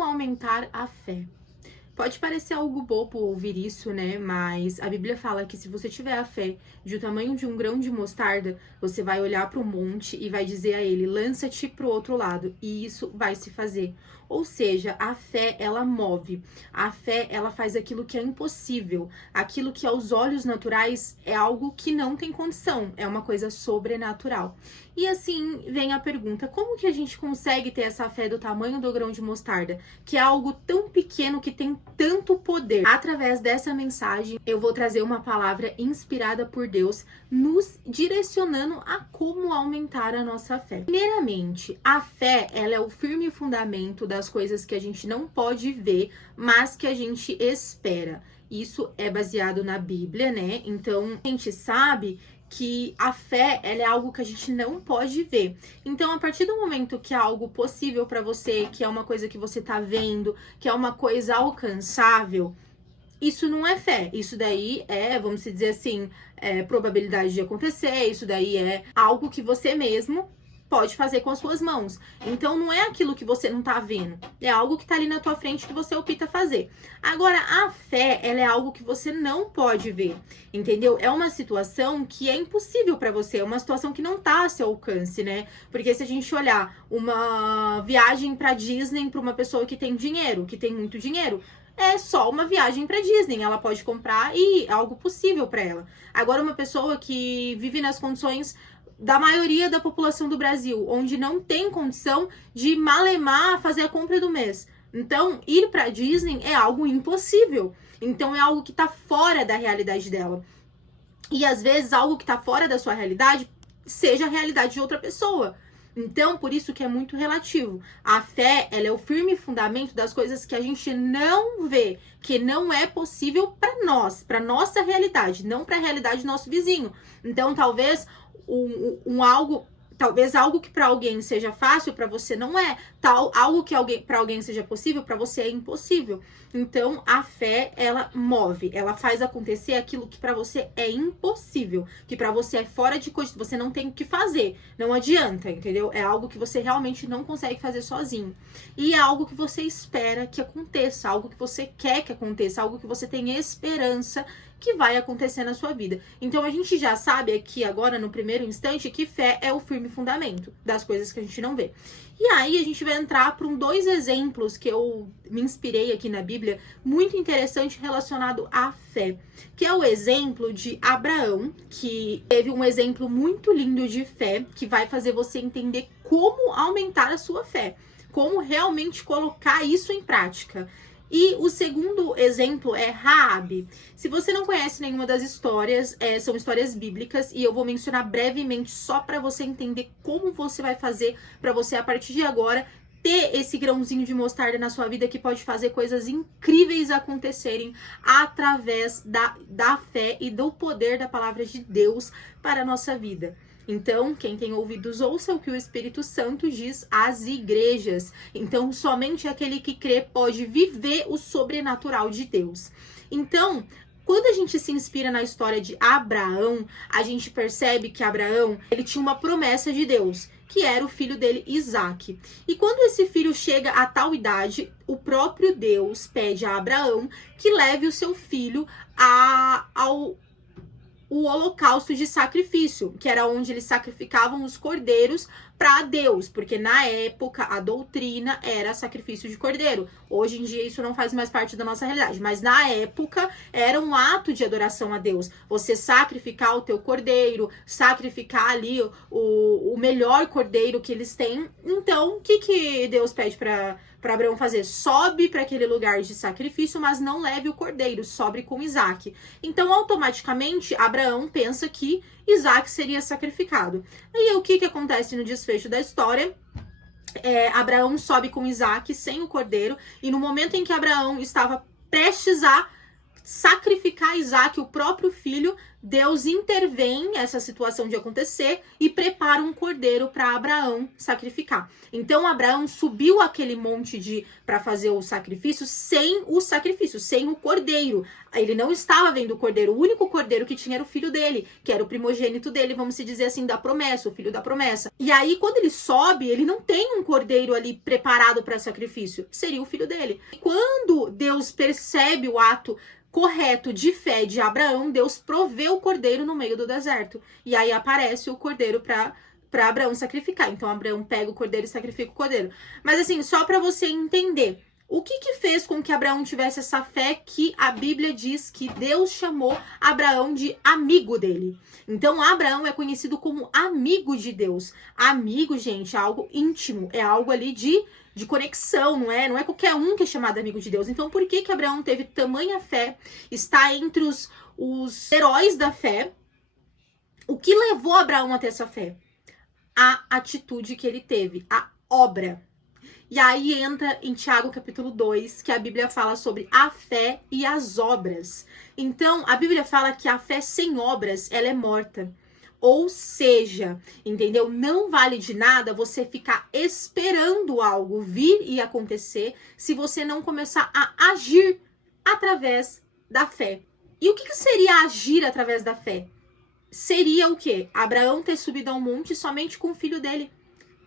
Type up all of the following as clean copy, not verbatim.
Como aumentar a fé? Pode parecer algo bobo ouvir isso, né? Mas a Bíblia fala que se você tiver a fé de o tamanho de um grão de mostarda, você vai olhar para o monte e vai dizer a ele: lança-te para o outro lado, e isso vai se fazer. Ou seja, a fé, ela move. A fé, ela faz aquilo que é impossível. Aquilo que aos olhos naturais é algo que não tem condição, é uma coisa sobrenatural. E assim vem a pergunta: como que a gente consegue ter essa fé do tamanho do grão de mostarda, que é algo tão pequeno que tem tanto poder? Através dessa mensagem, eu vou trazer uma palavra inspirada por Deus, nos direcionando a como aumentar a nossa fé. Primeiramente, a fé, ela é o firme fundamento das coisas que a gente não pode ver, mas que a gente espera. Isso é baseado na Bíblia, né? Então, a gente sabe que a fé, ela é algo que a gente não pode ver. Então, a partir do momento que é algo possível para você, que é uma coisa que você tá vendo, que é uma coisa alcançável, isso não é fé. Isso daí é, vamos dizer assim, probabilidade de acontecer. Isso daí é algo que você mesmo pode fazer com as suas mãos. Então, não é aquilo que você não tá vendo. É algo que tá ali na tua frente que você opta fazer. Agora, a fé, ela é algo que você não pode ver, entendeu? É uma situação que é impossível para você. É uma situação que não tá a seu alcance, né? Porque se a gente olhar uma viagem pra Disney pra uma pessoa que tem dinheiro, que tem muito dinheiro, é só uma viagem para Disney, ela pode comprar e é algo possível para ela. Agora, uma pessoa que vive nas condições da maioria da população do Brasil, onde não tem condição de malemar fazer a compra do mês. Então, ir para Disney é algo impossível. Então, é algo que tá fora da realidade dela. E às vezes, algo que tá fora da sua realidade seja a realidade de outra pessoa. Então, por isso que é muito relativo. A fé, ela é o firme fundamento das coisas que a gente não vê, que não é possível para nós, para nossa realidade, não para a realidade do nosso vizinho. Então, talvez talvez algo que para alguém seja fácil, para você não é. Algo que para alguém seja possível, para você é impossível. Então, a fé, ela move, ela faz acontecer aquilo que para você é impossível, que para você é fora de coisa, você não tem o que fazer, não adianta, entendeu? É algo que você realmente não consegue fazer sozinho. E é algo que você espera que aconteça, algo que você quer que aconteça, algo que você tem esperança que vai acontecer na sua vida. Então, a gente já sabe aqui agora, no primeiro instante, que fé é o firme fundamento das coisas que a gente não vê. E aí, a gente vai entrar para dois exemplos que eu me inspirei aqui na Bíblia, muito interessante relacionado à fé, que é o exemplo de Abraão, que teve um exemplo muito lindo de fé, que vai fazer você entender como aumentar a sua fé, como realmente colocar isso em prática. E o segundo exemplo é Raabe. Se você não conhece nenhuma das histórias, são histórias bíblicas e eu vou mencionar brevemente só para você entender como você vai fazer para você, a partir de agora, ter esse grãozinho de mostarda na sua vida que pode fazer coisas incríveis acontecerem através da fé e do poder da palavra de Deus para a nossa vida. Então, quem tem ouvidos, ouça o que o Espírito Santo diz às igrejas. Então, somente aquele que crê pode viver o sobrenatural de Deus. Então, quando a gente se inspira na história de Abraão, a gente percebe que Abraão, ele tinha uma promessa de Deus, que era o filho dele, Isaque. E quando esse filho chega a tal idade, o próprio Deus pede a Abraão que leve o seu filho ao holocausto de sacrifício, que era onde eles sacrificavam os cordeiros para Deus, porque na época a doutrina era sacrifício de cordeiro. Hoje em dia isso não faz mais parte da nossa realidade, mas na época era um ato de adoração a Deus. Você sacrificar o teu cordeiro, sacrificar ali o melhor cordeiro que eles têm. Então, o que Deus pede para Abraão fazer? Sobe para aquele lugar de sacrifício, mas não leve o cordeiro, sobe com Isaque. Então, automaticamente, Abraão pensa que Isaque seria sacrificado. Aí, o que acontece no desfecho da história? Abraão sobe com Isaque sem o cordeiro, e no momento em que Abraão estava prestes a sacrificar Isaac, o próprio filho, Deus intervém nessa situação de acontecer e prepara um cordeiro para Abraão sacrificar. Então Abraão subiu aquele monte para fazer o sacrifício, sem o cordeiro. Ele não estava vendo o cordeiro, o único cordeiro que tinha era o filho dele, que era o primogênito dele, vamos se dizer assim, da promessa, o filho da promessa. E aí quando ele sobe, ele não tem um cordeiro ali preparado para sacrifício, seria o filho dele. E quando Deus percebe o ato correto de fé de Abraão, Deus provê o cordeiro no meio do deserto. E aí aparece o cordeiro para Abraão sacrificar. Então Abraão pega o cordeiro e sacrifica o cordeiro. Mas assim, só para você entender, o que fez com que Abraão tivesse essa fé que a Bíblia diz que Deus chamou Abraão de amigo dele? Então Abraão é conhecido como amigo de Deus. Amigo, gente, é algo íntimo, é algo ali de conexão, não é qualquer um que é chamado amigo de Deus. Então por que Abraão teve tamanha fé, está entre os heróis da fé? O que levou Abraão a ter essa fé? A atitude que ele teve, a obra. E aí entra em Tiago capítulo 2, que a Bíblia fala sobre a fé e as obras. Então, a Bíblia fala que a fé sem obras, ela é morta. Ou seja, entendeu? Não vale de nada você ficar esperando algo vir e acontecer se você não começar a agir através da fé. E o que seria agir através da fé? Seria o quê? Abraão ter subido ao monte somente com o filho dele,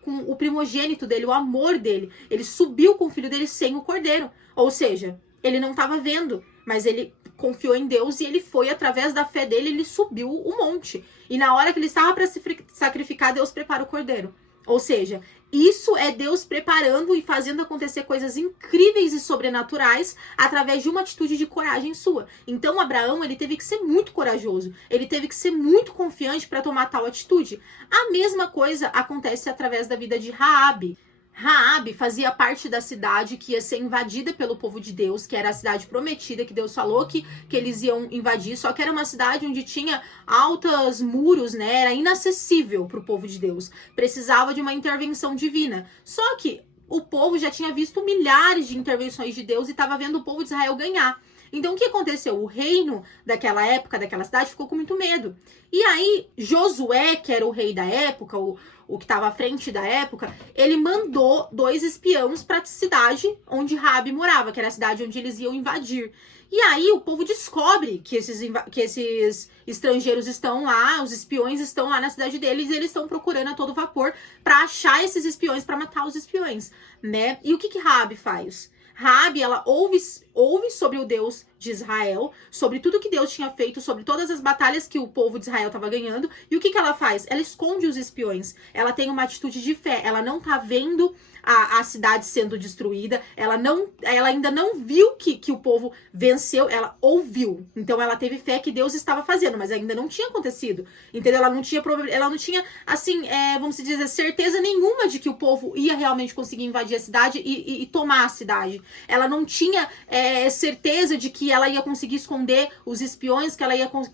com o primogênito dele, o amor dele. Ele subiu com o filho dele sem o cordeiro. Ou seja, ele não estava vendo, mas ele confiou em Deus e ele foi, através da fé dele, ele subiu o monte. E na hora que ele estava para se sacrificar, Deus prepara o cordeiro. Ou seja, isso é Deus preparando e fazendo acontecer coisas incríveis e sobrenaturais através de uma atitude de coragem sua. Então, Abraão, ele teve que ser muito corajoso. Ele teve que ser muito confiante para tomar tal atitude. A mesma coisa acontece através da vida de Raabe. Raabe fazia parte da cidade que ia ser invadida pelo povo de Deus, que era a cidade prometida, que Deus falou que eles iam invadir, só que era uma cidade onde tinha altos muros, né? Era inacessível para o povo de Deus. Precisava de uma intervenção divina. Só que o povo já tinha visto milhares de intervenções de Deus e estava vendo o povo de Israel ganhar. Então, o que aconteceu? O reino daquela época, daquela cidade, ficou com muito medo. E aí, Josué, que era o rei da época, o que estava à frente da época, ele mandou 2 espiões para a cidade onde Raabe morava, que era a cidade onde eles iam invadir. E aí, o povo descobre que esses estrangeiros estão lá, os espiões estão lá na cidade deles, e eles estão procurando a todo vapor para achar esses espiões, para matar os espiões, né? E o que Raabe faz? Raabe, ela ouve sobre o Deus de Israel, sobre tudo que Deus tinha feito, sobre todas as batalhas que o povo de Israel estava ganhando. E o que ela faz? Ela esconde os espiões. Ela tem uma atitude de fé. Ela não tá vendo a cidade sendo destruída. Ela ainda não viu que o povo venceu. Ela ouviu. Então ela teve fé que Deus estava fazendo, mas ainda não tinha acontecido. Entendeu? Ela não tinha assim, vamos dizer, certeza nenhuma de que o povo ia realmente conseguir invadir a cidade e tomar a cidade. Ela não tinha certeza de que ela ia conseguir esconder os espiões,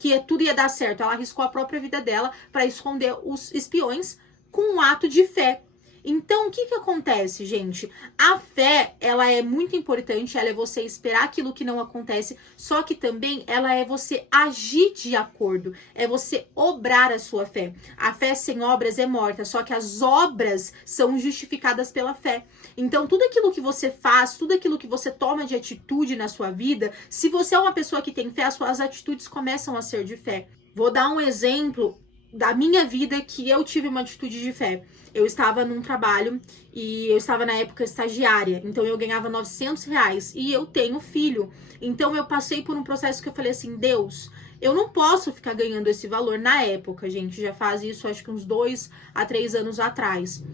que tudo ia dar certo. Ela arriscou a própria vida dela para esconder os espiões com um ato de fé. Então, o que acontece, gente? A fé, ela é muito importante, ela é você esperar aquilo que não acontece, só que também ela é você agir de acordo, é você obrar a sua fé. A fé sem obras é morta, só que as obras são justificadas pela fé. Então, tudo aquilo que você faz, tudo aquilo que você toma de atitude na sua vida, se você é uma pessoa que tem fé, as suas atitudes começam a ser de fé. Vou dar um exemplo da minha vida que eu tive uma atitude de fé. Eu estava num trabalho e eu estava na época estagiária, então eu ganhava R$ 900 e eu tenho filho. Então eu passei por um processo que eu falei assim, Deus, eu não posso ficar ganhando esse valor na época, gente, já faz isso acho que uns 2 a 3 anos atrás.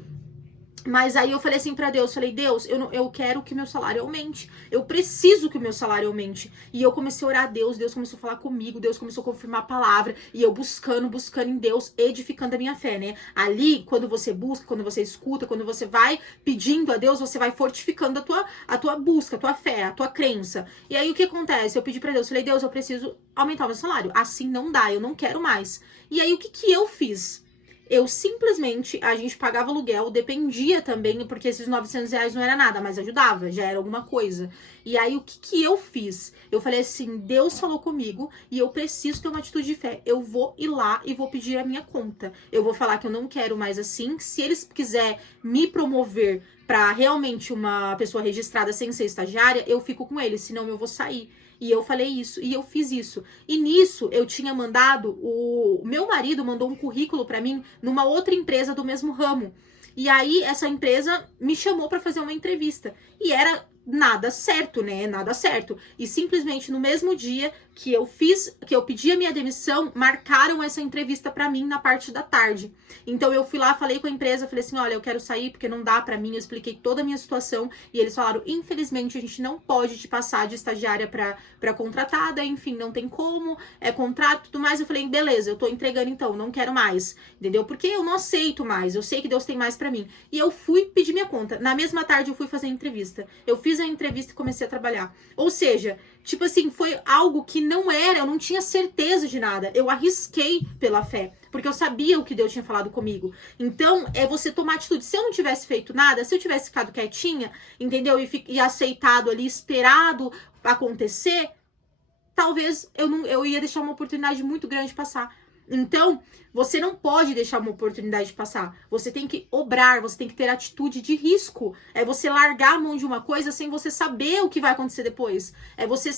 Mas aí eu falei assim pra Deus, Deus, eu quero que o meu salário aumente. Eu preciso que o meu salário aumente. E eu comecei a orar a Deus, Deus começou a falar comigo, Deus começou a confirmar a palavra. E eu buscando em Deus, edificando a minha fé, né? Ali, quando você busca, quando você escuta, quando você vai pedindo a Deus, você vai fortificando a tua busca, a tua fé, a tua crença. E aí o que acontece? Eu pedi pra Deus, Deus, eu preciso aumentar o meu salário. Assim não dá, eu não quero mais. E aí o que eu fiz? eu simplesmente, a gente pagava aluguel, dependia também, porque esses R$ 900 não era nada, mas ajudava, já era alguma coisa. E aí, o que eu fiz? Eu falei assim, Deus falou comigo e eu preciso ter uma atitude de fé. Eu vou ir lá e vou pedir a minha conta. Eu vou falar que eu não quero mais assim. Se eles quiserem me promover para realmente uma pessoa registrada sem ser estagiária, eu fico com eles, senão eu vou sair. E eu falei isso, e eu fiz isso. E nisso, eu tinha mandado, o meu marido mandou um currículo para mim numa outra empresa do mesmo ramo. E aí, essa empresa me chamou para fazer uma entrevista. E era nada certo, né? Nada certo. E simplesmente no mesmo dia que eu pedi a minha demissão, marcaram essa entrevista para mim na parte da tarde. Então eu fui lá, falei com a empresa, falei assim, olha, eu quero sair porque não dá para mim, eu expliquei toda a minha situação e eles falaram, infelizmente a gente não pode te passar de estagiária para contratada, enfim, não tem como, é contrato e tudo mais. Eu falei, beleza, eu tô entregando então, não quero mais, entendeu? Porque eu não aceito mais, eu sei que Deus tem mais para mim. E eu fui pedir minha conta. Na mesma tarde eu fui fazer a entrevista. Eu fiz a entrevista e comecei a trabalhar. Ou seja, tipo assim, foi algo que não era, eu não tinha certeza de nada. Eu arrisquei pela fé, porque eu sabia o que Deus tinha falado comigo. Então, é você tomar atitude. Se eu não tivesse feito nada, se eu tivesse ficado quietinha, entendeu? E aceitado ali, esperado acontecer, talvez eu ia deixar uma oportunidade muito grande passar. Então, você não pode deixar uma oportunidade passar. Você tem que obrar, você tem que ter atitude de risco. É você largar a mão de uma coisa sem você saber o que vai acontecer depois. É você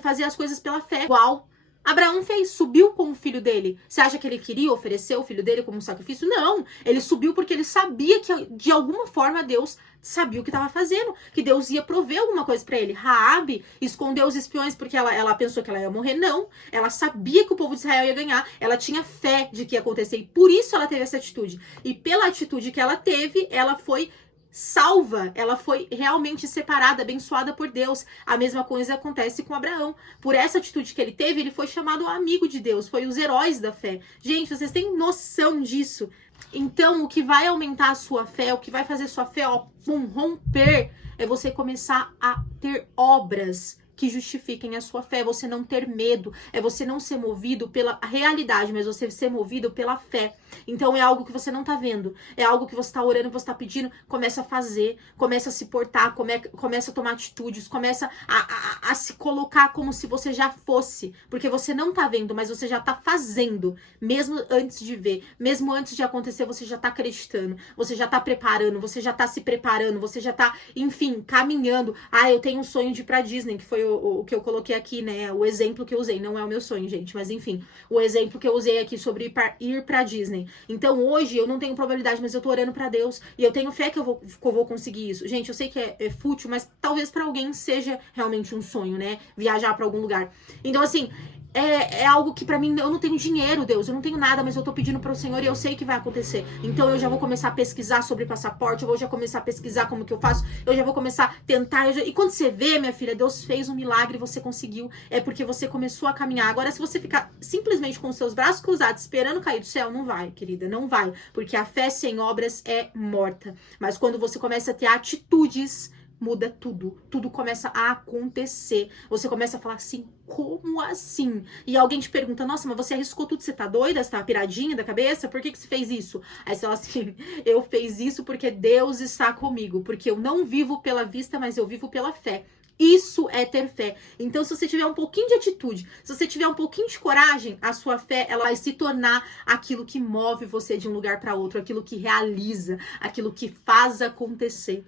fazer as coisas pela fé. Igual Abraão fez, subiu com o filho dele. Você acha que ele queria oferecer o filho dele como um sacrifício? Não. Ele subiu porque ele sabia que, de alguma forma, Deus sabia o que estava fazendo, que Deus ia prover alguma coisa para ele. Raabe escondeu os espiões porque ela pensou que ela ia morrer. Não. Ela sabia que o povo de Israel ia ganhar. Ela tinha fé de que ia acontecer e por isso ela teve essa atitude. E pela atitude que ela teve, ela foi salva, ela foi realmente separada, abençoada por Deus. A mesma coisa acontece com Abraão. Por essa atitude que ele teve, ele foi chamado amigo de Deus, foi os heróis da fé. Gente, vocês têm noção disso? Então, o que vai aumentar a sua fé, o que vai fazer sua fé, romper, é você começar a ter obras que justifiquem a sua fé, você não ter medo, é você não ser movido pela realidade, mas você ser movido pela fé. Então é algo que você não tá vendo, é algo que você tá orando, você tá pedindo, começa a fazer, começa a se portar, começa a tomar atitudes, começa a se colocar como se você já fosse, porque você não tá vendo, mas você já tá fazendo, mesmo antes de ver, mesmo antes de acontecer, você já tá acreditando, você já tá preparando, você já tá se preparando, você já tá, enfim, caminhando. Ah, eu tenho um sonho de ir pra Disney, que foi o que eu coloquei aqui, né? O exemplo que eu usei. Não é o meu sonho, gente. Mas enfim, o exemplo que eu usei aqui sobre ir pra Disney. Então hoje eu não tenho probabilidade, mas eu tô orando pra Deus. E eu tenho fé que eu vou conseguir isso. Gente, eu sei que é fútil, mas talvez pra alguém seja realmente um sonho, né? Viajar pra algum lugar. Então assim, é algo que pra mim, eu não tenho dinheiro, Deus, eu não tenho nada, mas eu tô pedindo pro Senhor e eu sei que vai acontecer. Então eu já vou começar a pesquisar sobre passaporte, eu vou já começar a pesquisar como que eu faço, eu já vou começar a tentar. E quando você vê, minha filha, Deus fez um milagre, você conseguiu, é porque você começou a caminhar. Agora, se você ficar simplesmente com os seus braços cruzados, esperando cair do céu, não vai, querida, não vai. Porque a fé sem obras é morta. Mas quando você começa a ter atitudes, muda tudo. Tudo começa a acontecer. Você começa a falar assim, como assim? E alguém te pergunta, nossa, mas você arriscou tudo, você tá doida? Você tá piradinha da cabeça? Por que você fez isso? Aí você fala assim, eu fiz isso porque Deus está comigo. Porque eu não vivo pela vista, mas eu vivo pela fé. Isso é ter fé. Então, se você tiver um pouquinho de atitude, se você tiver um pouquinho de coragem, a sua fé, ela vai se tornar aquilo que move você de um lugar para outro, aquilo que realiza, aquilo que faz acontecer.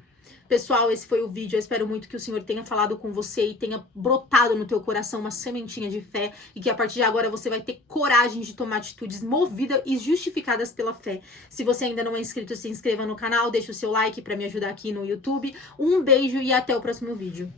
Pessoal, esse foi o vídeo. Eu espero muito que o Senhor tenha falado com você e tenha brotado no teu coração uma sementinha de fé e que a partir de agora você vai ter coragem de tomar atitudes movidas e justificadas pela fé. Se você ainda não é inscrito, se inscreva no canal, deixa o seu like para me ajudar aqui no YouTube. Um beijo e até o próximo vídeo.